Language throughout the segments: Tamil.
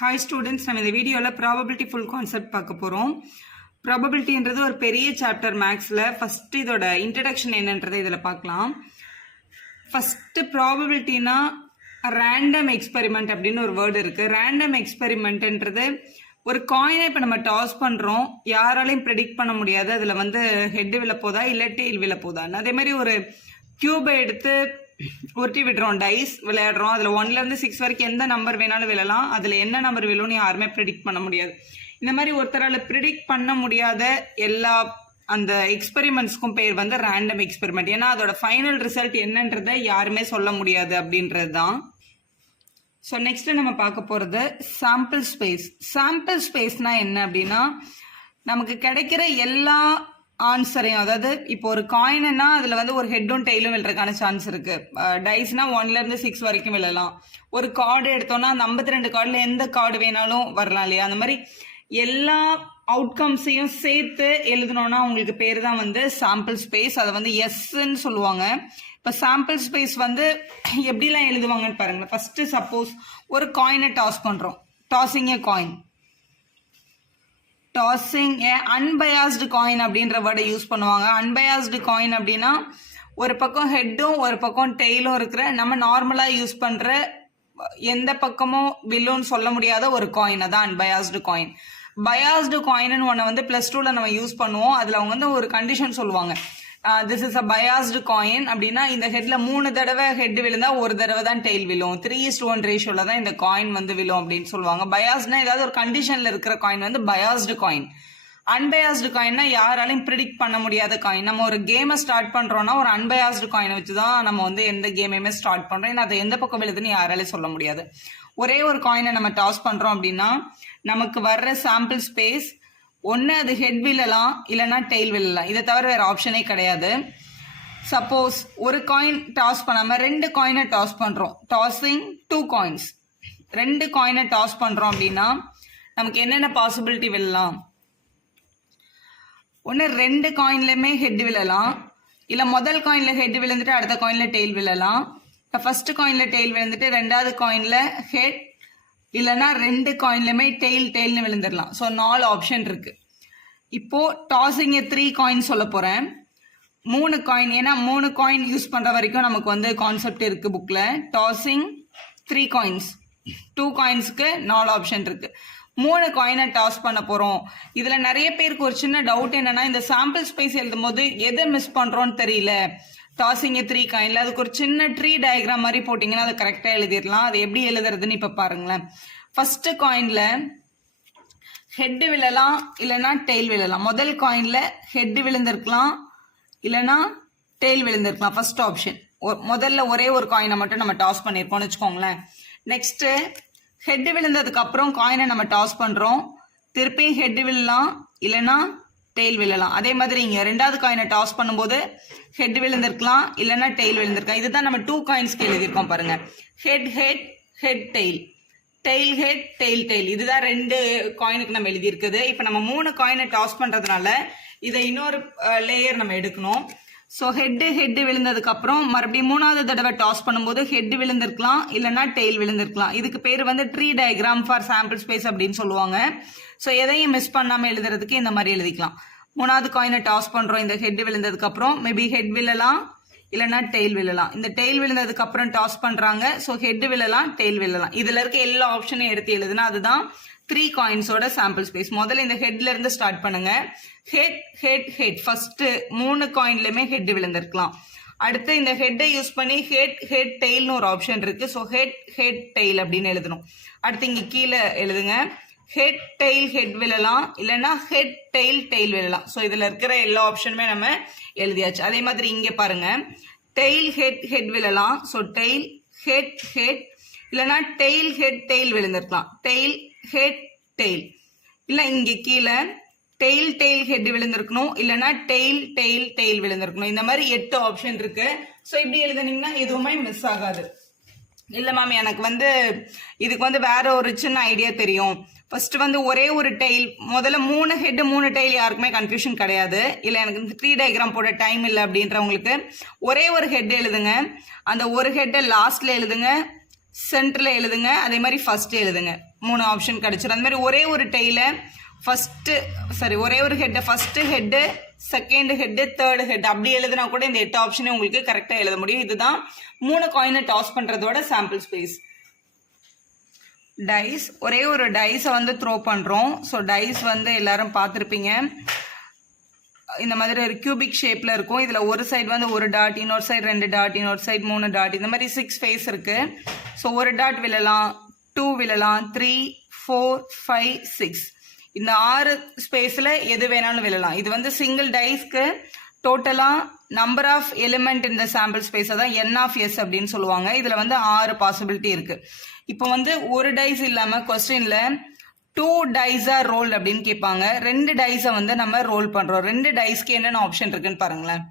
ஹாய் ஸ்டூடெண்ட்ஸ், நம்ம இந்த வீடியோவில் ப்ராபபிலிட்டி ஃபுல் கான்செப்ட் பார்க்க போகிறோம். ப்ராபபிலிட்டின்றது ஒரு பெரிய சாப்டர் மேக்ஸில். ஃபஸ்ட்டு இதோட இன்ட்ரடக்ஷன் என்னன்றதை இதில் பார்க்கலாம். ஃபஸ்ட்டு ப்ராபபிலிட்டினா ரேண்டம் எக்ஸ்பெரிமெண்ட் அப்படின்னு ஒரு வேர்டு இருக்குது. ரேண்டம் எக்ஸ்பெரிமெண்ட்ன்றது ஒரு காயினை இப்போ நம்ம டாஸ் பண்ணுறோம், யாராலையும் ப்ரெடிக்ட் பண்ண முடியாது அதில் ஹெட்டு விழ போதா இல்லை டெயில் விழ போதான்னு. அதே மாதிரி ஒரு கியூபை எடுத்து உருட்டி விடுறோம், டைஸ் விளையாடுறோம், அதில் 1லேருந்து 6 வரைக்கும் எந்த நம்பர் வேணாலும் விழலாம், அதில் என்ன நம்பர் விழுன்னு யாருமே ப்ரிடிக்ட் பண்ண முடியாது. இந்த மாதிரி ஒருத்தரால் ப்ரிடிக்ட் பண்ண முடியாத எல்லா அந்த எக்ஸ்பெரிமெண்ட்ஸ்க்கும் பேர் ரேண்டம் எக்ஸ்பெரிமெண்ட். ஏன்னா அதோட ஃபைனல் ரிசல்ட் என்னன்றதை யாருமே சொல்ல முடியாது அப்படின்றது தான். ஸோ நெக்ஸ்ட் நம்ம பார்க்க போகிறது சாம்பிள் ஸ்பேஸ். சாம்பிள் ஸ்பேஸ்னா என்ன அப்படின்னா, நமக்கு கிடைக்கிற எல்லா ஆன்சரையும், அதாவது இப்போ ஒரு காயின்னா அதில் ஒரு ஹெட்டும் டெய்லும் விழுறதுக்கான சான்ஸ் இருக்கு. டைஸ்னா 1லேருந்து 6 வரைக்கும் விழலாம். ஒரு கார்டு எடுத்தோம்னா அந்த 52 கார்டில் எந்த கார்டு வேணாலும் வரலாம் இல்லையா? அந்த மாதிரி எல்லா அவுட்கம்ஸையும் சேர்த்து எழுதணும்னா உங்களுக்கு பேர் தான் சாம்பிள் ஸ்பேஸ். அதை எஸ்ன்னு சொல்லுவாங்க. இப்போ சாம்பிள் ஸ்பேஸ் எப்படிலாம் எழுதுவாங்கன்னு பாருங்க. ஃபர்ஸ்ட் சப்போஸ் ஒரு காயினை டாஸ் பண்றோம், டாஸிங் ஏ காயின், டாஸிங் ஏ அன்பயாஸ்டு காயின் அப்படின்ற வேர்டை யூஸ் பண்ணுவாங்க. அன்பயாஸ்டு காயின் அப்படின்னா ஒரு பக்கம் ஹெட்டும் ஒரு பக்கம் டெய்லும் இருக்கிற, நம்ம நார்மலாக யூஸ் பண்ணுற எந்த பக்கமும் வில்லுன்னு சொல்ல முடியாத ஒரு காயின், அதான் அன்பயாஸ்டு காயின். பயாஸ்டு காயின்னு ஒன்று +2ல நம்ம யூஸ் பண்ணுவோம். அதில் அவங்க ஒரு கண்டிஷன் சொல்லுவாங்க, this is a biased coin அப்படின்னா இந்த ஹெட்ல 3 தடவை ஹெட் விழுந்தா ஒரு தடவை தான் டெய்ல் விழும், 3:1 ரேஷியோல தான் இந்த காயின் விழும் அப்படின்னு சொல்லுவாங்க. பயாஸ்ட்னா ஏதாவது ஒரு கண்டிஷன்ல இருக்கிற காயின் பயாஸ்டு காயின். அன்பயாஸ்டு காயின்னா யாராலையும் ப்ரிடிக்ட் பண்ண முடியாத காயின். நம்ம ஒரு கேமை ஸ்டார்ட் பண்றோம்னா ஒரு அன்பயாஸ்டு காயினை வச்சு தான் நம்ம எந்த கேமையுமே ஸ்டார்ட் பண்றோம். ஏன்னா அதை எந்த பக்கம் விழுதுன்னு யாராலையும் சொல்ல முடியாது. ஒரே ஒரு காயினை நம்ம டாஸ் பண்றோம் அப்படின்னா நமக்கு வர்ற சாம்பிள் ஸ்பேஸ் ஒன்று அது ஹெட் விழலாம் இல்லைன்னா டெய்ல் விழலாம். இதை தவிர வேற ஆப்ஷனே கிடையாது. சப்போஸ் ஒரு காயின் டாஸ் பண்ணாம 2 காயினை டாஸ் பண்றோம், டாஸிங் 2 காயின்ஸ், 2 காயினை டாஸ் பண்றோம் அப்படின்னா நமக்கு என்னென்ன பாசிபிலிட்டி விழலாம்? ஒன்று 2 காயின்லயுமே ஹெட் விழலாம், இல்லை முதல் காயின்ல ஹெட் விழுந்துட்டு அடுத்த காயின்ல டெய்ல் விழலாம். இப்போ ஃபர்ஸ்ட் காயின்ல டெய்ல் விழுந்துட்டு ரெண்டாவது காயின்ல ஹெட், இல்லைன்னா 2 காயின்லயுமே டெய்ல்னு விழுந்துடலாம். ஸோ 4 ஆப்ஷன் இருக்கு. இப்போ டாஸிங் 3 காயின் சொல்ல போறேன். 3 காயின், ஏன்னா 3 காயின் யூஸ் பண்ற வரைக்கும் நமக்கு கான்செப்ட் இருக்கு புக்ல. டாஸிங் 3 காயின்ஸ், 2 காயின்ஸ்க்கு 4 ஆப்ஷன் இருக்கு. 3 காயினை டாஸ் பண்ண போறோம். இதுல நிறைய பேருக்கு ஒரு சின்ன டவுட் என்னன்னா, இந்த சாம்பிள் ஸ்பேஸ் எழுதும் போது எதை மிஸ் பண்றோம்னு தெரியல. டாஸிங் 3 காயின்ல அதுக்கு ஒரு சின்ன ட்ரீ டயக்ராம் மாதிரி போட்டீங்கன்னா அதை கரெக்டா எழுதிடலாம். அது எப்படி எழுதுறதுன்னு இப்ப பாருங்களேன். ஃபர்ஸ்ட் காயின்ல ஹெட் விழலாம் இல்லைன்னா டெய்ல் விழலாம். முதல் காயின்ல ஹெட் விழுந்திருக்கலாம் இல்லைன்னா டெய்ல் விழுந்திருக்கலாம். First option. முதல்ல ஒரே ஒரு காயினை மட்டும் நம்ம டாஸ் பண்ணிருக்கோம்னு வச்சுக்கோங்களேன். நெக்ஸ்ட் ஹெட் விழுந்ததுக்கு அப்புறம் காயினை நம்ம டாஸ் பண்றோம், திருப்பி ஹெட் விழலாம் இல்லைன்னா டெய்ல் விழலாம். அதே மாதிரி இங்க 2வது காயினை டாஸ் பண்ணும்போது ஹெட் விழுந்திருக்கலாம் இல்லைன்னா டெய்ல் விழுந்திருக்கலாம். இதுதான் நம்ம 2 காயின்ஸ்க்கு எழுதியிருக்கோம் பாருங்க. Head head head tail, tail head tail tail. இதுதான் 2 காயினுக்கு நம்ம எழுதி இருக்குது. இப்ப நம்ம 3 காயினை டாஸ் பண்றதுனால இதை இன்னொரு லேயர் நம்ம எடுக்கணும். ஸோ ஹெட் விழுந்ததுக்கு அப்புறம் மறுபடியும் 3வது தடவை டாஸ் பண்ணும்போது ஹெட் விழுந்திருக்கலாம் இல்லைன்னா டெய்ல் விழுந்திருக்கலாம். இதுக்கு பேர் tree diagram for sample space அப்படின்னு சொல்லுவாங்க. ஸோ எதையும் மிஸ் பண்ணாம எழுதுறதுக்கு இந்த மாதிரி எழுதிக்கலாம். 3வது காயினை டாஸ் பண்றோம், இந்த ஹெட் விழுந்ததுக்கு அப்புறம் மேபி ஹெட் விழலாம் இல்லைன்னா டெய்ல் விழலாம். இந்த டெய்ல் விழுந்ததுக்கு அப்புறம் டாஸ் பண்றாங்க, ஸோ ஹெட் விழலாம் டெய்ல் விழலாம். இதுல இருக்க எல்லா ஆப்ஷனையும் எடுத்து எழுதுனா அதுதான் 3 காயின்ஸோட சாம்பிள் ஸ்பேஸ். முதல்ல இந்த ஹெட்ல இருந்து ஸ்டார்ட் பண்ணுங்க. ஹெட் ஹெட் ஹெட், ஃபர்ஸ்ட் 3 காயின்லயுமே ஹெட் விழுந்திருக்கலாம். அடுத்து இந்த ஹெட்டை யூஸ் பண்ணி ஹெட் ஹெட் டெய்ல்னு ஒரு ஆப்ஷன் இருக்கு. ஸோ ஹெட் ஹெட் டெய்ல் அப்படின்னு எழுதணும். அடுத்து இங்க கீழே எழுதுங்க, ஹெட் டெய்ல் ஹெட் விழலாம் இல்லைன்னா ஹெட் டெய்ல் டெய்ல் விழலாம். ஸோ இதுல இருக்கிற எல்லா ஆப்ஷனுமே நம்ம எழுதியாச்சு. அதே மாதிரி இங்க பாருங்க, டெய்ல் ஹெட் ஹெட் விழலாம். ஸோ டெய்ல் ஹெட் ஹெட் இல்லைன்னா டெய்ல் ஹெட் டெய்ல் விழுந்திருக்கலாம், டெய்ல் ஹெட் டெய்ல். இல்ல இங்க கீழே டெய்ல் டெய்ல் ஹெட் விழுந்திருக்கணும் இல்லைன்னா டெய்ல் டெய்ல் டெய்ல் விழுந்திருக்கணும். இந்த மாதிரி 8 ஆப்ஷன் இருக்கு. ஸோ இப்படி எழுதுனீங்கன்னா எதுவுமே மிஸ் ஆகாது. இல்ல மேம், எனக்கு இதுக்கு வேற ஒரு சின்ன ஐடியா தெரியும். ஃபர்ஸ்ட் ஒரே ஒரு டெய்ல், முதல்ல 3 ஹெட் 3 டெய்ல் யாருக்குமே கன்ஃபியூஷன் கிடையாது. இல்ல எனக்கு 3 டயக்ராம் போட டைம் இல்லை அப்படின்றவங்களுக்கு ஒரே ஒரு ஹெட் எழுதுங்க. அந்த ஒரு ஹெட்டை லாஸ்ட்ல எழுதுங்க, சென்டரில் எழுதுங்க, அதே மாதிரி ஃபஸ்ட்டு எழுதுங்க. 3 ஆப்ஷன் கிடச்சிடும். அந்த மாதிரி ஒரே ஒரு டெய்ல ஒரே ஒரு ஹெட்டை first head, second head, third head அப்படி எழுதுனா கூட இந்த 8 ஆப்ஷனே உங்களுக்கு கரெக்டாக எழுத முடியும். இதுதான் 3 காயினை டாஸ் பண்ணுறதோட சாம்பிள் ஸ்பேஸ். டைஸ், ஒரே ஒரு டைஸை வந்து த்ரோ பண்ணுறோம். ஸோ டைஸ் வந்து எல்லாரும் பார்த்துருப்பீங்க. இந்த மாதிரி ஒரு கியூபிக் ஷேப்பில் இருக்கும். இதில் ஒரு சைடு வந்து ஒரு டாட், இன்னொரு சைடு 2 டாட், இன்னொரு சைடு 3 டாட், இந்த மாதிரி 6 ஃபேஸ் இருக்குது. ஸோ ஒரு டாட் விழலாம், 2 விழலாம், 3, 4, 5, 6 இந்த 6 ஸ்பேஸில் எது வேணாலும் விழலாம். இது வந்து சிங்கிள் டைஸ்க்கு டோட்டலாக நம்பர் ஆஃப் எலிமெண்ட் இந்த சாம்பிள் ஸ்பேஸை தான் N ஆஃப் S அப்படின்னு சொல்லுவாங்க. இதில் வந்து 6 பாசிபிலிட்டி இருக்குது. இப்போ வந்து ஒரு டைஸ் இல்லாமல் கொஸ்டினில் 2 டைஸா ரோல் அப்படின்னு கேட்பாங்க. 2 டைஸை வந்து நம்ம ரோல் பண்ணுறோம். 2 டைஸ்க்கு என்னென்ன ஆப்ஷன் இருக்குன்னு பாருங்களேன்.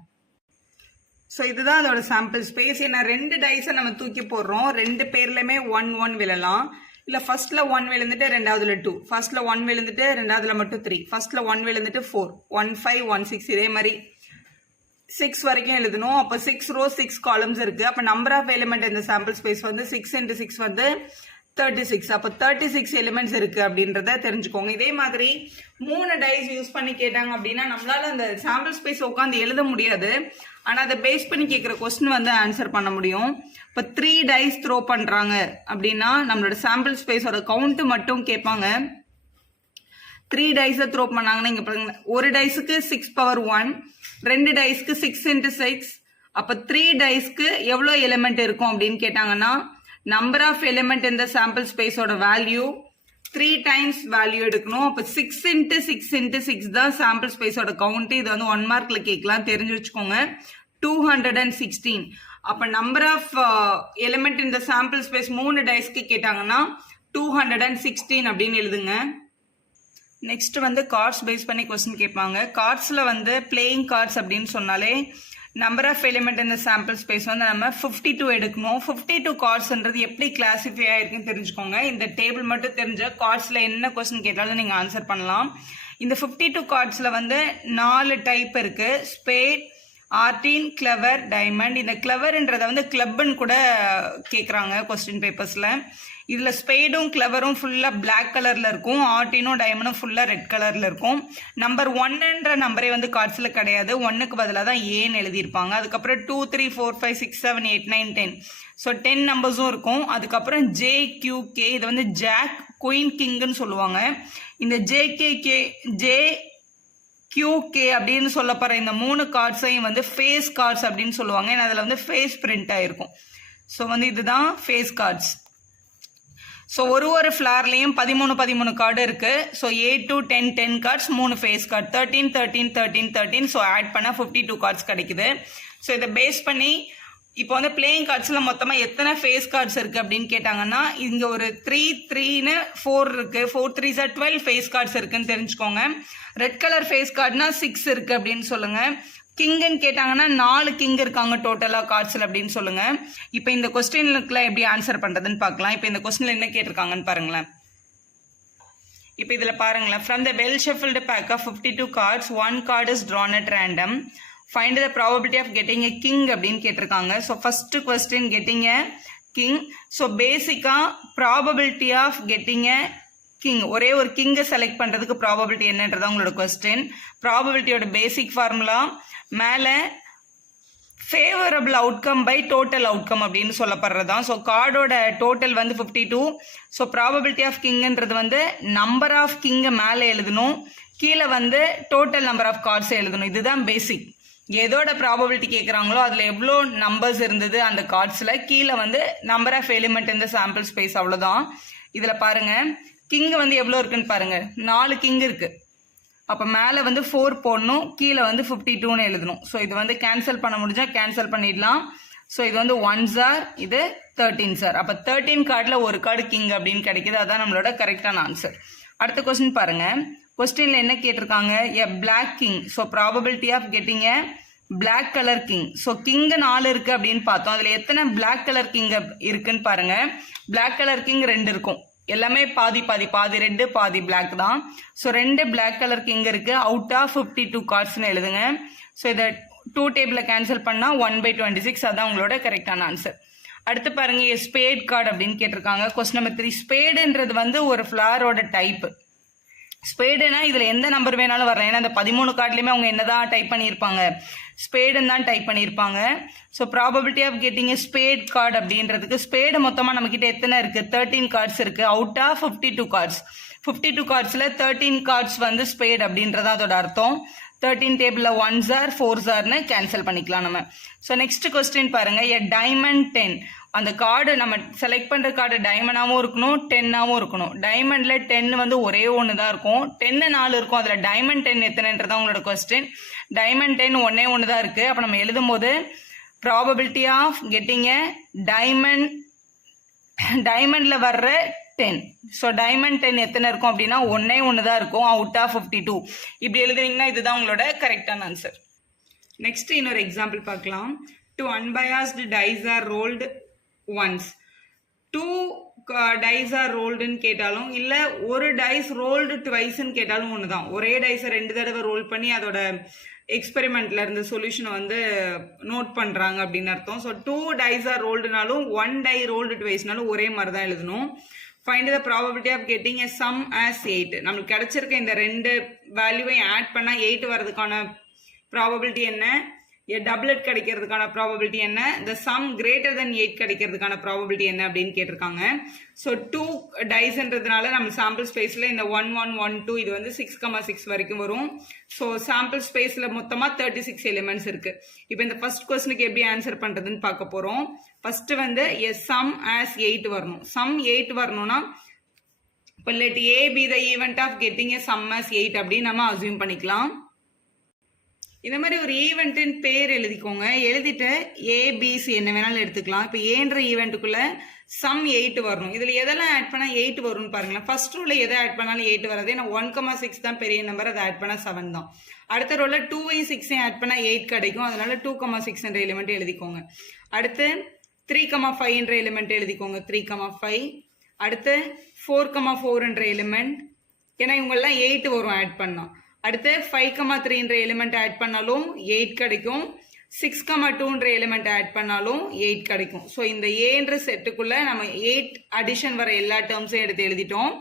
ஸோ இதுதான் அதோட சாம்பிள் ஸ்பேஸ். ஏன்னா 2 டைஸை நம்ம தூக்கி போடுறோம். 2 பேர்லையுமே 1 1 விழலாம். இல்லை ஃபர்ஸ்ட்ல 1 விழுந்துட்டு ரெண்டாவதுல 2, ஃபர்ஸ்ட்ல 1 விழுந்துட்டு ரெண்டாவதுல மட்டும் 3, ஃபர்ஸ்ட்ல 1 விழுந்துட்டு 4, 1 5 1 6 இதே மாதிரி 6 வரைக்கும் எழுதணும். அப்போ 6 rows 6 காலம்ஸ் இருக்கு. அப்போ நம்பர் ஆஃப் எலிமெண்ட் இந்த சாம்பிள் ஸ்பேஸ் வந்து 6 into 6 வந்து 36. அப்போ 36 எலிமெண்ட்ஸ் இருக்கு அப்படின்றத தெரிஞ்சுக்கோங்க. இதே மாதிரி 3 டைஸ் யூஸ் பண்ணி கேட்டாங்க அப்படின்னா நம்மளால அந்த சாம்பிள் ஸ்பேஸ் உட்காந்து எழுத முடியாது. ஆனால் அதை பேஸ் பண்ணி கேட்குற கொஸ்டின் வந்து ஆன்சர் பண்ண முடியும். இப்போ 3 டைஸ் த்ரோ பண்ணுறாங்க அப்படின்னா நம்மளோட சாம்பிள் ஸ்பேஸோட கவுண்ட் மட்டும் கேட்பாங்க. 3 டைஸை த்ரோ பண்ணாங்கன்னா இங்கே பாருங்க, ஒரு டைஸுக்கு 6 power 1, 2 டைஸ்க்கு 6 into 6. அப்போ 3 டைஸ்க்கு எவ்வளோ எலிமெண்ட் இருக்கும் அப்படின்னு கேட்டாங்கன்னா நம்பர் ஆஃப் எலிமெண்ட் இந்த சாம்பிள் ஸ்பேஸோட வேல்யூ 3 times வேல்யூ எடுக்கணும். அப்போ 6 into 6 into 6 தான் சாம்பிள் ஸ்பேஸோட கவுண்ட். இது வந்து 1 மார்க்ல கேட்கலாம், தெரிஞ்சு வச்சுக்கோங்க. 216. அப்போ நம்பர் ஆஃப் எலிமெண்ட் இந்த சாம்பிள் ஸ்பேஸ் 3 டைஸ்க்கு கேட்டாங்கன்னா 216 அப்படின்னு எழுதுங்க. நெக்ஸ்ட் வந்து கார்ட்ஸ் பேஸ் பண்ணி கொஸ்டின் கேட்பாங்க. கார்ட்ஸில் வந்து பிளேயிங் கார்ட்ஸ் அப்படின்னு சொன்னாலே நம்பர் ஆஃப் எலிமெண்ட் இந்த சாம்பிள் ஸ்பேஸ் வந்து நம்ம 52 எடுக்கணும். 52 கார்ட்ஸ்ன்றது எப்படி கிளாசிஃபை ஆயிருக்குன்னு தெரிஞ்சுக்கோங்க. இந்த டேபிள் மட்டும் தெரிஞ்ச கார்ட்ஸில் என்ன கொஸ்டின் கேட்டாலும் நீங்கள் ஆன்சர் பண்ணலாம். இந்த 52 கார்ட்ஸில் வந்து 4 டைப் இருக்கு. ஸ்பேட், ஆர்டின், கிளவர், டைமண்ட். இந்த கிளவர்ன்றதை வந்து கிளப்னு கூட கேட்குறாங்க கொஸ்டின் பேப்பர்ஸில். இதில் ஸ்பேடும் கிளவரும் ஃபுல்லாக பிளாக் கலரில் இருக்கும். ஆர்டினும் டைமண்டும் ஃபுல்லாக ரெட் கலரில் இருக்கும். நம்பர் 1ன்ற நம்பரே வந்து கார்ட்ஸில் கிடையாது. 1க்கு பதிலாக தான் ஏன்னு எழுதியிருப்பாங்க. அதுக்கப்புறம் 2 3 4 5 6 7 8 9 10. ஸோ 10 நம்பர்ஸும் இருக்கும். அதுக்கப்புறம் JQK, இது வந்து ஜாக், குயின், கிங்னு சொல்லுவாங்க. இந்த JQK அப்படின்னு சொல்லப்படுற இந்த 3 கார்ட்ஸையும் வந்து ஃபேஸ் கார்ட்ஸ் அப்படின்னு சொல்லுவாங்க. ஏன்னா அதில் வந்து ஃபேஸ் பிரிண்ட் ஆயிருக்கும். ஸோ வந்து இதுதான் ஃபேஸ் கார்ட்ஸ். ஸோ ஒரு ஃப்ளார்லேயும் 13 கார்டு இருக்கு. So 8 to 10 cards, 3 face card, 13 13 13 13. So add பண்ணால் 52 கார்ட்ஸ் கிடைக்குது. ஸோ இதை பேஸ் பண்ணி இப்போ வந்து பிளேயிங் கார்ட்ஸில் மொத்தமாக எத்தனை ஃபேஸ் கார்ட்ஸ் இருக்கு அப்படின்னு கேட்டாங்கன்னா இங்கே ஒரு 3 3ன்னு 4 இருக்கு. 4 3s 12 ஃபேஸ் கார்ட்ஸ் இருக்குன்னு தெரிஞ்சுக்கோங்க. ரெட் கலர் ஃபேஸ் கார்டுனா 6 இருக்கு அப்படின்னு சொல்லுங்க. கிங்னு கேட்டாங்கன்னா 4 கிங் இருக்காங்க டோட்டலாக கார்ட்ஸில் அப்படின்னு சொல்லுங்க. இப்போ இந்த கொஸ்டினுக்குலாம் எப்படி ஆன்சர் பண்ணுறதுன்னு பார்க்கலாம். இப்போ இந்த கொஸ்டினில் என்ன கேட்டிருக்காங்கன்னு பாருங்களேன். இப்போ இதில் பாருங்களேன். From the well shuffled pack of 52 cards, 1 card is drawn at random. Find the probability of getting a king அப்படின்னு கேட்டிருக்காங்க. So first question getting a king. So பேசிக்காக probability of getting a king, ஒரே ஒரு கிங்கை செலக்ட் பண்ணுறதுக்கு ப்ராபபிலிட்டி என்னன்றதான் உங்களோட கொஸ்டின். ப்ராபபிலிட்டியோட பேசிக் ஃபார்முலா மேலே favourable outcome by total outcome அப்படின்னு சொல்லப்படுறதான். ஸோ கார்டோட டோட்டல் வந்து 52. ஸோ ப்ராபபிலிட்டி ஆஃப் கிங்ன்றது வந்து நம்பர் ஆஃப் கிங்கை மேலே எழுதணும், கீழே வந்து டோட்டல் நம்பர் ஆஃப் கார்ட்ஸ் எழுதணும். இதுதான் பேசிக். எதோட ப்ராபபிலிட்டி கேட்குறாங்களோ அதில் எவ்வளோ நம்பர்ஸ் இருந்தது அந்த கார்ட்ஸில், கீழே வந்து நம்பர் ஆஃப் எலிமெண்ட் இந்த சாம்பிள் ஸ்பேஸ், அவ்வளோதான். இதில் பாருங்க கிங் வந்து எவ்வளோ இருக்குன்னு பாருங்க. 4 கிங் இருக்கு. அப்போ மேலே வந்து 4 போடணும், கீழே வந்து 52ன்னு எழுதணும். ஸோ இது வந்து கேன்சல் பண்ண முடிஞ்சா கேன்சல் பண்ணிடலாம். ஸோ இது வந்து 1s are, இது 13s are. அப்போ 13 கார்டில் ஒரு கார்டு கிங் அப்படின்னு கிடைக்குது. அதான் நம்மளோட கரெக்டான ஆன்சர். அடுத்த கொஸ்டின் பாருங்க. கொஸ்டின்ல என்ன கேட்டிருக்காங்க? A black king. So probability of getting a black colour king. So king 4 இருக்கு அப்படின்னு பார்த்தோம். அதில் எத்தனை பிளாக் கலர் கிங் இருக்குன்னு பாருங்க. பிளாக் கலர் கிங் 2 இருக்கும். எல்லாமே பாதி பாதி, பாதி ரெட்டு பாதி பிளாக் தான். ஸோ 2 பிளாக் கலர் கிங் இருக்கு. அவுட் ஆஃப் 52 கார்ட்ஸ்னு எழுதுங்க. ஸோ இதை 2 டேபிள கேன்சல் பண்ணால் 1/26. அதான் உங்களோட கரெக்டான ஆன்சர். அடுத்து பாருங்க ஸ்பேட் கார்டு அப்படின்னு கேட்டிருக்காங்க. Question number 3. ஸ்பேடுன்றது வந்து ஒரு ஃப்ளாரோட டைப். ஸ்பேடுனா இதுல எந்த நம்பர் வேணாலும் வரலாம். ஏன்னா இந்த 13 கார்டுலயுமே அவங்க என்னதான் டைப் பண்ணியிருப்பாங்க, ஸ்பேடுன்னு தான் டைப் பண்ணியிருப்பாங்க. So probability of getting spade card அப்படின்றதுக்கு ஸ்பேடு மொத்தமாக நம்மக்கிட்ட எத்தனை இருக்கு? 13 கார்ட்ஸ் இருக்கு. Out of 52 cards. 52 கார்ட்ஸ்ல 13 கார்ட்ஸ் வந்து ஸ்பேட் அப்படின்றதா அதோட அர்த்தம். 13 டேபிளில் 1s are 4s are cancel பண்ணிக்கலாம் நம்ம. ஸோ நெக்ஸ்ட் கொஸ்டின் பாருங்க. எ டைமண்ட் 10. அந்த கார்டு நம்ம செலக்ட் பண்ற கார்டு டைமண்டாகவும் இருக்கணும், 10ஆவும் இருக்கணும். டைமண்ட்ல 10 வந்து ஒரே ஒன்று தான் இருக்கும், 10 4 இருக்கும். அதுல டைமண்ட் 10 எத்தனைன்றதா உங்களோட கொஸ்டின். டைமண்ட் 10 ஒன்னே ஒன்று தான் இருக்கு. அப்போ நம்ம எழுதும் போது ப்ராபபிலிட்டி ஆஃப் கெட்டிங் எ டைமண்ட்ல வர்ற 10. ஸோ டைமண்ட் 10 எத்தனை இருக்கும் அப்படின்னா ஒன்னே ஒன்று தான் இருக்கும், அவுட் ஆஃப் 52. இப்படி எழுதுனீங்கன்னா இதுதான் உங்களோட கரெக்டான ஆன்சர். நெக்ஸ்ட் இன்னொரு எக்ஸாம்பிள் பார்க்கலாம். 2 unbiased dice are rolled once. 2 dice are rolled ன்னு கேட்டாலும் இல்ல ஒரு டைஸ் rolled twice ன்னு கேட்டாலும் ஒண்ணுதான். ஒரே டைஸை 2 தடவை ரோல் பண்ணி அதோட எக்ஸ்பெரிமெண்ட்ல இருந்து சொல்யூஷனை வந்து நோட் பண்றாங்க அப்படின்னு அர்த்தம். So 2 dice are rolledனாலும் 1 die rolled twiceனாலும் ஒரே மாதிரி தான் எழுதணும். Find the probability of getting a sum as 8. நமக்கு கிடைச்சிருக்க இந்த ரெண்டு வேல்யூவையும் ஆட் பண்ணா 8 வரதுக்கான ப்ராபபிலிட்டி என்ன, டபுளட் கிடைக்கிறதுக்கான ப்ராபபிலிட்டி என்ன, the sum greater than 8 கிடைக்கிறதுக்கான ப்ராபபிலிட்டி என்ன அப்படின்னு கேட்டிருக்காங்க. ஸோ 2 டைஸ்ன்றதுனால நம்ம சாம்பிள் ஸ்பேஸ்ல இந்த 1 1 1 2 இது வந்து 6,6 வரைக்கும் வரும். ஸோ சாம்பிள் ஸ்பேஸ்ல மொத்தமா 36 எலிமெண்ட்ஸ் இருக்கு. இப்போ இந்த ஃபர்ஸ்ட் கொஸ்டினுக்கு எப்படி ஆன்சர் பண்றதுன்னு பார்க்க போறோம். ஃபர்ஸ்ட் வந்து a sum as 8 வரணும். sum 8 வரணும்னா இப்போ let a be the event of getting a sum as 8 அப்படின்னு நம்ம அசியூம் பண்ணிக்கலாம். இந்த மாதிரி ஒரு ஈவெண்ட்டின் பேர் எழுதிக்கோங்க. எழுதிட்டு ஏபிசி என்ன வேணாலும் எடுத்துக்கலாம். இப்போ ஏன்ற ஈவெண்ட்டுக்குள்ள சம் 8 வரணும். இதுல எதெல்லாம் ஆட் பண்ணா 8 வரும்னு பாருங்களேன். ஃபர்ஸ்ட் ரோல எதை ஆட் பண்ணாலும் 8 வராது. ஏன்னா 1,6 தான் பெரிய நம்பர், அதை ஆட் பண்ணா 7 தான். அடுத்த ரோல 2ஐயும் 6ஐயும் ஆட் பண்ணா 8 கிடைக்கும். அதனால 2,6 என்ற எலிமெண்ட் எழுதிக்கோங்க. அடுத்து 3,5 என்ற எலிமெண்ட் எழுதிக்கோங்க. 3,5. அடுத்து 4,4 என்ற எலிமெண்ட், ஏன்னா இவங்கெல்லாம் 8 வரும் ஆட் பண்ணா. அடுத்து 5,3 என்ற எலிமெண்ட் ஆட் பண்ணாலும் 8 கிடைக்கும். 6,2 என்ற எலிமெண்ட் ஆட் பண்ணாலும் 8 கிடைக்கும். ஸோ இந்த ஏன்ற செட்டுக்குள்ள நம்ம 8 அடிஷன் வர எல்லா டேர்ம்ஸையும் எடுத்து எழுதிட்டோம்.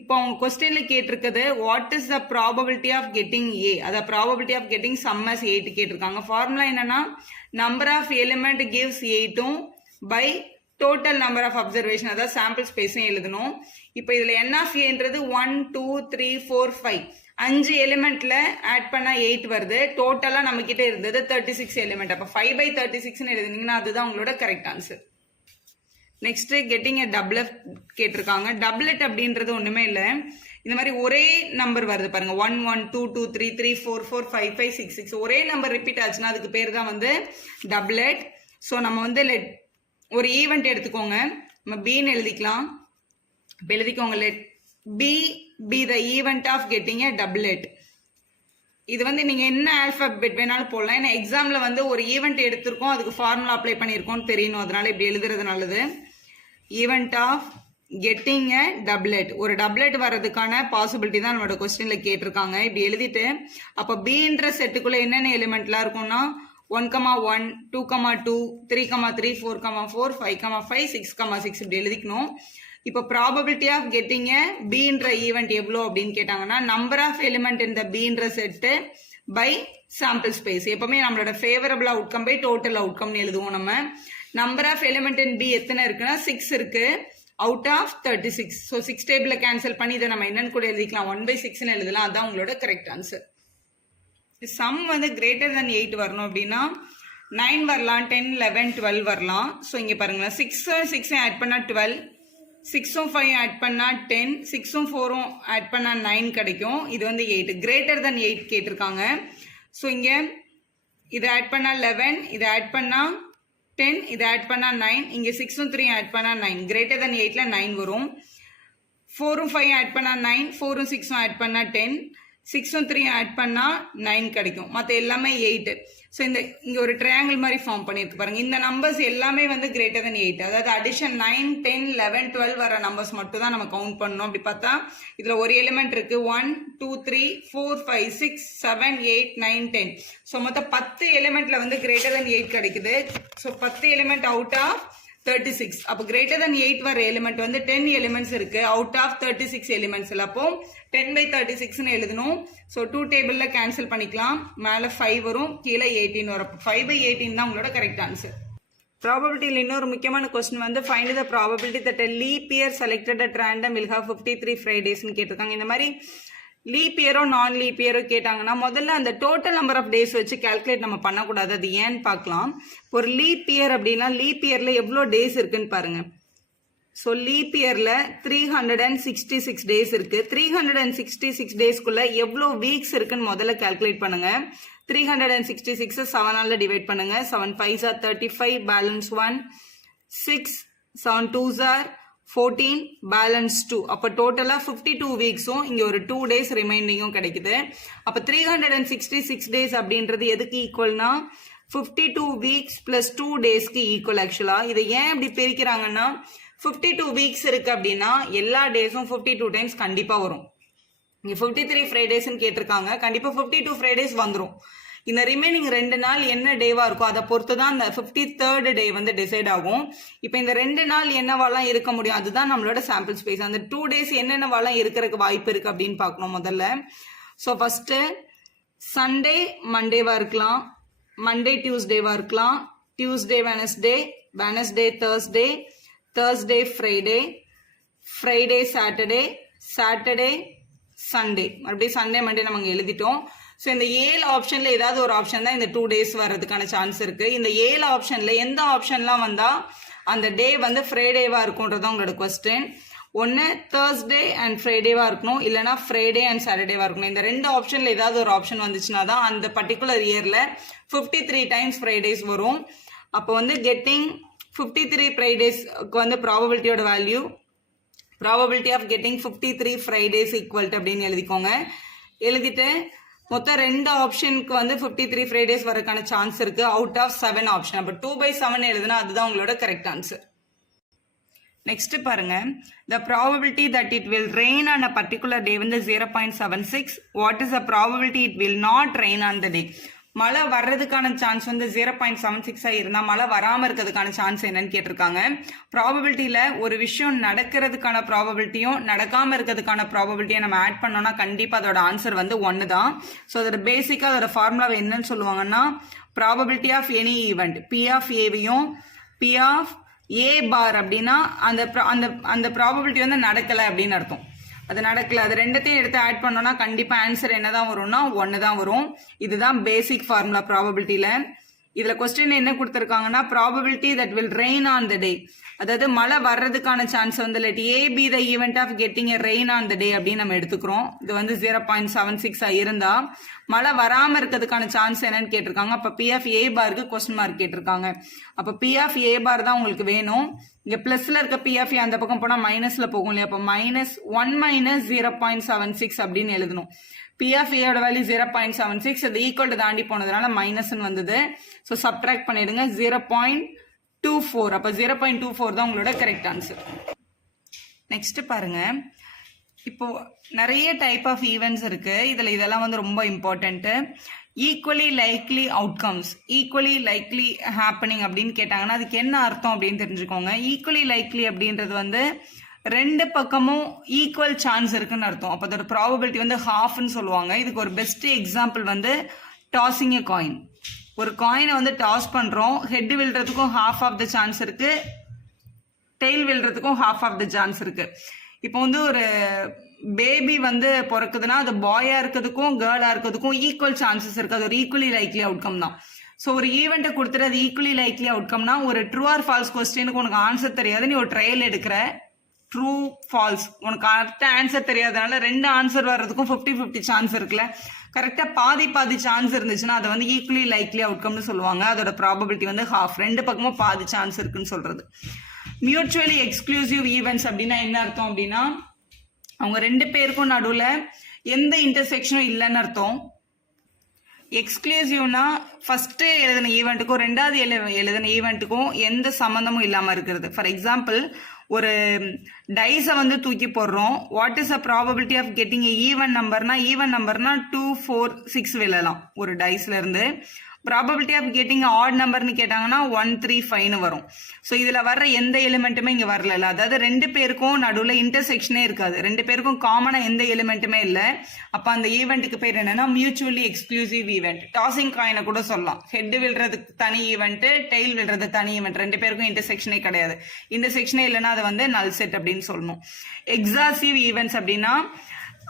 இப்போ அவங்க கொஸ்டின்ல கேட்டிருக்கிறது what is the probability of getting a, அத probability of getting sum as 8 கேட்டிருக்காங்க. ஃபார்முலா என்னன்னா number of element gives 8 by total number of observation, அதாவது சாம்பிள் ஸ்பேஸும் எழுதணும். இப்போ இதுல n ஆஃப் ஏன்றது 1 2 3 4 5 5 எலிமெண்ட்ல ஆட் பண்ணா 8 வருது. டோட்டலா நம்ம கிட்ட இருந்தது 36 எலிமெண்ட். அப்ப 5/36 எழுதுனீங்கன்னா அதுதான் உங்களோட correct answer. Next getting a doublet கேட்டிருக்காங்க. டபுளட் அப்படின்றது ஒண்ணுமே இல்ல, இந்த மாதிரி ஒரே நம்பர் வருது பாருங்க. 1 1 2 2 3 3 4 4 5 5 6 6 ஒரே நம்பர் ரிப்பீட் ஆச்சுன்னா அதுக்கு பேர் தான் வந்து டபுளட். ஸோ நம்ம வந்து ஒரு ஈவெண்ட் எடுத்துக்கோங்க. நம்ம பின்னு எழுதிக்கலாம். எழுதிக்கோங்க let B be the event of getting a doublet. இது வந்து நீங்க என்ன ஆல்பபெட் வேணாலும் போடலாம். ஏன்னா எக்ஸாம்ல வந்து ஒரு ஈவெண்ட் எடுத்திருக்கோம், அதுக்கு ஃபார்முலா அப்ளை பண்ணியிருக்கோம் தெரியணும், அதனால இப்படி எழுதுறது நல்லது. Event of getting a doublet, ஒரு டபுளெட் வர்றதுக்கான பாசிபிலிட்டி தான் நம்மளோட கொஸ்டின்ல கேட்டிருக்காங்க. இப்படி எழுதிட்டு அப்ப பின்ற செட்டுக்குள்ள என்னென்ன எலிமெண்ட்லாம் இருக்கும்னா 1,1 2,2 3,3 4,4 5,5 6,6 இப்படி எழுதிக்கணும். இப்போ ப்ராபபிலிட்டி ஆஃப் கெட்டிங் பின்ற ஈவெண்ட் எவ்வளோ அப்படின்னு கேட்டாங்கன்னா நம்பர் ஆஃப் எலிமெண்ட் இந்த பின்ற செட்டு பை சாம்பிள் ஸ்பேஸ். எப்பவுமே நம்மளோட ஃபேவரபிள் அவுட்கம் பை டோட்டல் அவுட்கம்னு எழுதுவோம். நம்ம number of element in B எத்தனை இருக்குன்னா 6 இருக்கு out of 36. So 6 table cancel பண்ணி இதை நம்ம என்னன்னு கூட எழுதிக்கலாம், 1/6 எழுதலாம். அதான் உங்களோட கரெக்ட் ஆன்சர். சம் வந்து கிரேட்டர் தென் 8 வரணும் அப்படின்னா 9 வரலாம், 10 11 12 வரலாம். ஸோ இங்க பாருங்களேன், 6 ஆட் பண்ணா 12, 6 5 ஆட் பண்ணா 10, 6 4 ஆட் பண்ணா 9 கிடைக்கும். இது வந்து 8 கிரேட்டர் தென் 8 கேட்டிருக்காங்க. ஸோ இங்க இதை ஆட் பண்ணா 11, இதை ஆட் பண்ணா 10, இதை ஆட் பண்ணா 9, இங்க 6 3 ஆட் பண்ணா 9, கிரேட்டர் தென் 8ல 9 வரும். 4 5 ஆட் பண்ணா 9, 4 6 ஆட் பண்ணா 10, 6 3 ஆட் பண்ணா 9 கிடைக்கும். மற்ற எல்லாமே 8. ஸோ இங்க ஒரு ட்ரையாங்கிள் மாதிரி ஃபார்ம் பண்ணிருக்கு பாருங்க. இந்த நம்பர்ஸ் எல்லாமே வந்து கிரேட்டர் தென் 8, அதாவது அடிஷன் 9 10 11 12 வர நம்பர்ஸ் மட்டும் தான் நம்ம கவுண்ட் பண்ணணும். அப்படி பார்த்தா இதுல ஒரு எலிமெண்ட் இருக்கு 1 2 3 4 5 6 7 8 9 10. ஸோ மொத்தம் 10 எலிமெண்ட்ல வந்து கிரேட்டர் தென் 8 கிடைக்குது. So 10 element out of 36. அப்போ greater than 8 வர எலிமெண்ட் வந்து 10 எலிமெண்ட்ஸ் இருக்கு அவுட் ஆஃப் 36 எலிமெண்ட்ஸ்ல. அப்போ 10/36 எழுதணும். ஸோ 2 டேபிள்ல கேன்சல் பண்ணிக்கலாம். மேல 5 வரும், கீழே 18 வரும். 5/18 தான் உங்களோட கரெக்ட் ஆன்சர். ப்ராபபிலிட்டியில் இன்னொரு முக்கியமான கொஸ்டின் வந்து find the probability that leap year selected at random will have 53 ஃப்ரைடேஸ்னு கேட்டிருக்காங்க. இந்த மாதிரி லீப் இயரோ நான் லீப் இயரோ கேட்டாங்கன்னா முதல்ல அந்த டோட்டல் நம்பர் ஆஃப் டேஸ் வச்சு கால்குலேட் நம்ம பண்ணக்கூடாது. அது ஏன்னு பார்க்கலாம். ஒரு லீப் இயர் அப்படின்னா லீப் இயர்ல எவ்வளோ டேஸ் இருக்குன்னு பாருங்க. ஸோ லீப் இயர்ல 366 டேஸ் இருக்கு. 366 டேஸ்க்குள்ள எவ்வளோ வீக்ஸ் இருக்குன்னு முதல்ல கால்குலேட் பண்ணுங்க. 366 7ஆல டிவைட் பண்ணுங்க. 7 5s are 35, balance 1, 6 7 2s are 14, balance 2. அப்ப டோட்டலா 52 வீக்ஸும் இங்க ஒரு 2 டேஸ் ரிமைனிங்கும் கிடைக்குது. அப்ப 366 டேஸ் அப்படின்றது எதுக்கு ஈக்குவல்னா 52 வீக்ஸ் பிளஸ் 2 டேஸ்க்கு ஈக்குவல். ஆக்சுவலா இதை ஏன் இப்படி பிரிக்கிறாங்கன்னா 52 வீக்ஸ் இருக்கு அப்படின்னா எல்லா டேஸும் 52 டைம்ஸ் கண்டிப்பா வரும். இங்க 53 ஃப்ரைடேஸ்ன்னு கேட்டிருக்காங்க, கண்டிப்பா 52 ஃப்ரைடேஸ் வந்துடும். இந்த ரிமைனிங் 2 நாள் என்ன டேவா இருக்கும் அதை பொறுத்து தான் அந்த 53rd டே வந்து டிசைட் ஆகும். இப்போ இந்த 2 நாள் என்னவாலாம் இருக்க முடியும், அதுதான் நம்மளோட சாம்பிள் ஸ்பேஸ். அந்த 2 டேஸ் என்னென்னவாலாம் இருக்கிறதுக்கு வாய்ப்பு இருக்கு அப்படின்னு பார்க்கணும் முதல்ல. ஸோ ஃபர்ஸ்ட் சண்டே மண்டேவா இருக்கலாம், மண்டே டியூஸ்டேவா இருக்கலாம், Tuesday Wednesday, Wednesday Thursday, Thursday Friday, Friday Saturday, Saturday Sunday. மறுபடியும் சண்டே மண்டே நம்ம எழுதிட்டோம். ஸோ இந்த 7 ஆப்ஷன்ல ஏதாவது ஒரு ஆப்ஷன் தான் இந்த 2 டேஸ் வர்றதுக்கான சான்ஸ் இருக்கு. இந்த 7 ஆப்ஷன்ல எந்த ஆப்ஷன்லாம் வந்தா அந்த டே வந்து ஃப்ரைடேவா இருக்கும்ன்றதான் உங்களோட கொஸ்டின். ஒன்னு தேர்ஸ்டே அண்ட் ஃப்ரைடேவா இருக்கணும், இல்லைனா ஃப்ரைடே அண்ட் சாட்டர்டேவா இருக்கணும். இந்த 2 ஆப்ஷன்ல ஏதாவது ஒரு ஆப்ஷன் வந்துச்சுன்னா தான் அந்த பர்டிகுலர் இயர்ல 53 டைம்ஸ் ஃப்ரைடேஸ் வரும். அப்போ வந்து கெட்டிங் 53 ஃப்ரைடேஸ்க்கு வந்து ப்ராபபிலிட்டியோட value probability of getting 53 Fridays equal அப்படின்னு எழுதிக்கோங்க. எழுதிட்டு மொத்தம் 2 ஆப்ஷனுக்கு வந்து 53 ஃப்ரைடேஸ் வரக்கான சான்ஸ் இருக்கு அவுட் ஆஃப் 7 ஆப்ஷன். அப்போ 2/7 எழுதுனா அதுதான் உங்களோட கரெக்ட் ஆன்சர். நெக்ஸ்ட் பாருங்க, the probability that it will rain on a particular day வந்து 0.76. what is the probability it will not rain on the day? மழை வர்றதுக்கான சான்ஸ் வந்து 0.76 இருந்தா மழை வராம இருக்கிறதுக்கான சான்ஸ் என்னன்னு கேட்டிருக்காங்க. ப்ராபபிலிட்டியில ஒரு விஷயம் நடக்கிறதுக்கான ப்ராபபிலிட்டியும் நடக்காம இருக்கிறதுக்கான ப்ராபபிலிட்டியும் நம்ம ஆட் பண்ணோம்னா கண்டிப்பா அதோட ஆன்சர் வந்து 1 தான். ஸோ அதோட பேசிக்கா அதோட ஃபார்முலா என்னன்னு சொல்லுவாங்கன்னா probability of any event P of ஏவையும் பி ஆஃப் ஏ பார் அப்படின்னா அந்த ப்ராபபிலிட்டி வந்து நடக்கல அப்படின்னு அர்த்தம். அது நடக்கல, அது ரெண்டத்தையும் எடுத்து ஆட் பண்ணோம்னா கண்டிப்பா ஆன்சர் என்னதான் வரும்னா 1 தான் வரும். இதுதான் பேசிக் ஃபார்முலா ப்ராபபிலிட்டியில. இதுல கொஸ்டின் என்ன கொடுத்திருக்காங்கன்னா probability that will rain on the day, அதாவது மழை வர்றதுக்கான சான்ஸ் வந்து let A be the event of getting a rain on the day அப்படின்னு நம்ம எடுத்துக்கிறோம். இது வந்து 0.76 இருந்தா மழை வராம இருக்கிறதுக்கான சான்ஸ் என்னன்னு கேட்டிருக்காங்க. அப்ப பி ஆஃப் ஏ பாருக்கு கொஸ்டின் மார்க் கேட்டிருக்காங்க. அப்ப பி ஆஃப் ஏ பார் தான் உங்களுக்கு வேணும். இங்க பிளஸ்ல இருக்க பி ஆஃப் ஏ அந்த பக்கம் போனா மைனஸ்ல போகும் இல்லையா, அப்ப -1 - 0.76 அப்படின்னு எழுதணும். பி ஆஃப் ஏயோட வேல்யூ 0.76, அது ஈக்குவல் தாண்டி போனதுனால மைனஸ் வந்தது. ஸோ சப்ட்ராக்ட் பண்ணிடுங்க 0.24. அப்ப 0.24 தான் உங்களோட கரெக்ட் ஆன்சர். நெக்ஸ்ட் பாருங்க, இப்போ நிறைய டைப் ஆஃப் ஈவெண்ட்ஸ் இருக்கு. இதுல இதெல்லாம் வந்து ரொம்ப important. Equally likely outcomes, equally likely happening அப்படின்னு கேட்டாங்கன்னா அதுக்கு என்ன அர்த்தம் அப்படின்னு தெரிஞ்சுக்கோங்க. ஈக்குவலி லைக்லி அப்படின்றது வந்து 2 பக்கமும் ஈக்குவல் சான்ஸ் இருக்குன்னு அர்த்தம். அப்போ அதோட ப்ராபபிலிட்டி வந்து ஹாஃப்னு சொல்லுவாங்க. இதுக்கு ஒரு பெஸ்ட் எக்ஸாம்பிள் வந்து டாஸிங் எ காயின். ஒரு காயினை வந்து டாஸ் பண்றோம், ஹெட் விழுறதுக்கும் half ஆஃப் த சான்ஸ் இருக்கு, டெய்ல் விழுறதுக்கும் half ஆஃப் த சான்ஸ் இருக்கு. இப்போ வந்து ஒரு பேபி வந்து பிறக்குதுன்னா அது பாயா இருக்கிறதுக்கும் கேர்ளா இருக்கிறதுக்கும் ஈக்குவல் சான்சஸ் இருக்கு. அது ஒரு ஈக்குவலி லைக்லி அவுட்கம் தான். ஸோ ஒரு ஈவெண்ட்டை கொடுத்துட்டு அது ஈக்குவலி லைக்லி அவுட்கம்னா ஒரு ட்ரூ ஆர் ஃபால்ஸ் கொஸ்டினுக்கு உனக்கு ஆன்சர் தெரியாது, நீ ஒரு ட்ரையல் எடுக்கிற, ட்ரூ ஃபால்ஸ் உனக்கு கரெக்டாக ஆன்சர் தெரியாதனால 2 ஆன்சர் வர்றதுக்கும் 50-50 சான்ஸ் இருக்குல்ல. கரெக்டாக பாதி சான்ஸ் இருந்துச்சுன்னா அதை வந்து ஈக்குவலி லைக்லி அவுட்கம்னு சொல்லுவாங்க. அதோட ப்ராபபிலிட்டி வந்து ஹாஃப், 2 பக்கமும் பாதி சான்ஸ் இருக்குன்னு சொல்றது. மியூச்சுவலி எக்ஸ்க்ளூசிவ் ஈவெண்ட்ஸ் அப்படின்னா என்ன அர்த்தம் அப்படின்னா அவங்க 2 பேருக்கும் நடுவில் எந்த இன்டர்செக்ஷனும் இல்லைன்னு அர்த்தம். எக்ஸ்க்ளூசிவ்னா ஃபர்ஸ்ட் எழுதின ஈவெண்ட்டுக்கும் 2வது எழுதின ஈவெண்ட்டுக்கும் எந்த சம்மந்தமும் இல்லாமல் இருக்கிறது. ஃபார் எக்ஸாம்பிள், ஒரு டைஸை வந்து தூக்கி போடுறோம். What is a probability of getting even நம்பர்னா 2, 4, 6 விழலாம் ஒரு டைஸ்ல இருந்து. ப்ராபபிலிட்டி ஆஃப் கெட்டிங் ஆட் நம்பர்னு கேட்டாங்கன்னா 1 3 5ன்னு வரும். ஸோ இதில் வர்ற எந்த எலிமெண்ட்டுமே இங்கே வரல. அதாவது ரெண்டு பேருக்கும் நடுவில் இன்டர்செக்ஷனே இருக்காது, ரெண்டு பேருக்கும் காமனாக எந்த எலிமெண்ட்டுமே இல்லை. அப்போ அந்த ஈவெண்ட்டுக்கு பேர் என்னன்னா மியூச்சுவலி எக்ஸ்க்ளூசிவ் ஈவெண்ட். டாசிங் காயினை கூட சொல்லலாம். ஹெட் விழுறதுக்கு தனி ஈவெண்ட், டெய்ல் விழுறது தனி ஈவெண்ட். ரெண்டு பேருக்கும் இன்டர்செக்ஷனே கிடையாது. இன்டர்செக்ஷனே இல்லைன்னா அதை வந்து நல் செட் அப்படின்னு சொல்லணும். எக்ஸாசிவ் ஈவெண்ட்ஸ் அப்படின்னா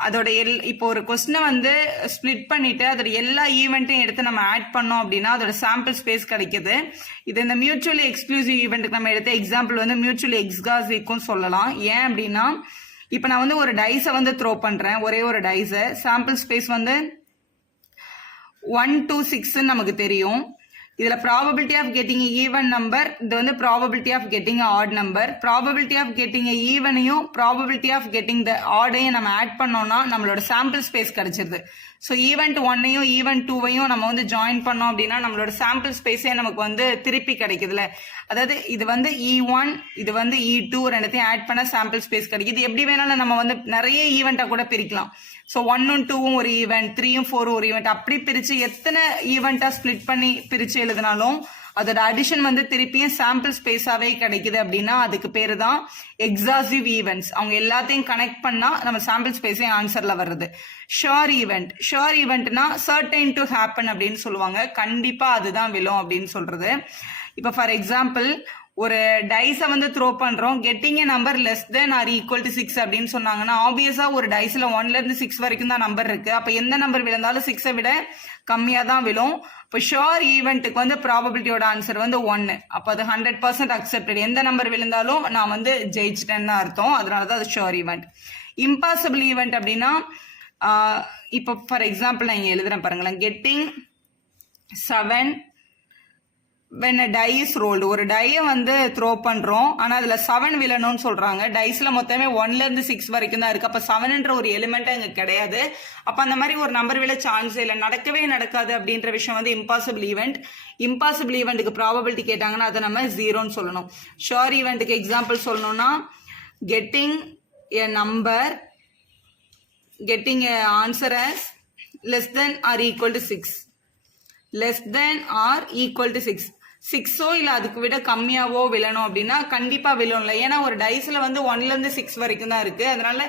அதோட இப்போ ஒரு கொஸ்டினை வந்து ஸ்பிளிட் பண்ணிட்டு அதோட எல்லா ஈவெண்ட்டையும் எடுத்து நம்ம ஆட் பண்ணோம் அப்படின்னா அதோட சாம்பிள் ஸ்பேஸ் கிடைக்குது. இது இந்த மியூச்சுவலி எக்ஸ்க்ளூசிவ் ஈவெண்ட்டுக்கு நம்ம எடுத்த எக்ஸாம்பிள் வந்து மியூச்சுவலி எக்ஸ்காசிவ்க்கும் சொல்லலாம். ஏன் அப்படின்னா இப்போ நான் வந்து ஒரு டைஸை வந்து த்ரோ பண்றேன், ஒரே ஒரு டைஸை. சாம்பிள் ஸ்பேஸ் வந்து 1 2 6 நமக்கு தெரியும். இதுல probability of getting even number, இது வந்து probability of getting odd number. Probability of getting ஈவனையும் ப்ராபபிலிட்டி ஆஃப் கெட்டிங் த ஆடையும் நம்ம ஆட் பண்ணோம்னா நம்மளோட சாம்பிள் ஸ்பேஸ் கிடைச்சிருது. ஸோ ஈவெண்ட் 1ஐயும் ஈவெண்ட் 2ஐயும் நம்ம வந்து ஜாயின் பண்ணோம் அப்படின்னா நம்மளோட சாம்பிள் ஸ்பேஸே நமக்கு வந்து திருப்பி கிடைக்குதுல. அதாவது இது வந்து E1, இது வந்து E2 ரெண்டுத்தையும் ஆட் பண்ண சாம்பிள் ஸ்பேஸ் கிடைக்குது. எப்படி வேணாலும் நம்ம வந்து நிறைய ஈவெண்ட்டா கூட பிரிக்கலாம். ஸோ 1ம் 2ம் ஒரு ஈவெண்ட், 3ம் 4ம் ஒரு ஈவெண்ட், அப்படி பிரிச்சு எத்தனை ஈவெண்ட்டா ஸ்பிளிட் பண்ணி பிரிச்சு எழுதினாலும் அதோட அடிஷன் வந்து திருப்பியும் சாம்பிள் ஸ்பேஸாவே கிடைக்குது. அப்படின்னா அதுக்கு பேரு தான் எக்ஸாசிவ் ஈவெண்ட்ஸ். அவங்க எல்லாத்தையும் கனெக்ட் பண்ணா நம்ம சாம்பிள் ஸ்பேஸே ஆன்சர்ல வருது. ஷோர் ஈவெண்ட், ஷோர் ஈவெண்ட்னா சர்டைன் டு ஹேப்பன் அப்படின்னு சொல்லுவாங்க. கண்டிப்பா அதுதான் விழும் அப்படின்னு சொல்றது. இப்போ ஃபார் எக்ஸாம்பிள் ஒரு டைஸை வந்து த்ரோ பண்றோம், getting a number less than or equal to 6 அப்படின்னு சொன்னாங்கன்னா ஆப்வியஸா ஒரு டைஸ்ல 1ல இருந்து 6 வரைக்கும் தான் நம்பர் இருக்கு. அப்ப எந்த நம்பர் விழுந்தாலும் 6ஐ விட கம்மியா தான் விழும். இப்போ ஷோர் ஈவெண்ட்டுக்கு வந்து ப்ராபபிலிட்டியோட ஆன்சர் வந்து 1. அப்போ அது 100% அக்செப்டட். எந்த நம்பர் விழுந்தாலும் நான் வந்து ஜெயிச்சிட்டேன்னு அர்த்தம். அதனாலதான் அது ஷோர் ஈவெண்ட். இம்பாசிபிள் ஈவெண்ட் அப்படின்னா இப்போ ஃபார் எக்ஸாம்பிள் நான் இங்க எழுதுறேன் பாருங்களேன். Getting 7 when a die is rolled. ஒரு டையை வந்து த்ரோ பண்றோம், ஆனா அதுல 7 விழணும்னு சொல்றாங்க. டைஸ்ல மொத்தமே 1ல இருந்து 6 வரைக்கும் தான் இருக்கு. அப்ப 7ன்ற ஒரு எலிமெண்ட் அங்க கிடையாது. அப்ப அந்த மாதிரி ஒரு நம்பர் விழ சான்ஸ் இல்லை, நடக்கவே நடக்காது அப்படின்ற விஷயம் வந்து இம்பாசிபிள் ஈவெண்ட். இம்பாசிபிள் ஈவெண்ட்டுக்கு ப்ராபபிலிட்டி கேட்டாங்கன்னா அதை நம்ம 0ன்னு சொல்லணும். ஷோர் ஈவெண்ட்டுக்கு எக்ஸாம்பிள் சொல்லணும்னா getting a number, getting a answer as less than or equal to 6, less than or equal to 6. 6ஓ இல்ல அதுக்கு விட கம்மியாவோ விழணும் அப்படின்னா கண்டிப்பா விழும்ல. ஏன்னா ஒரு டைஸ்ல வந்து 1ல இருந்து 6 வரைக்கும் தான் இருக்கு. அதனால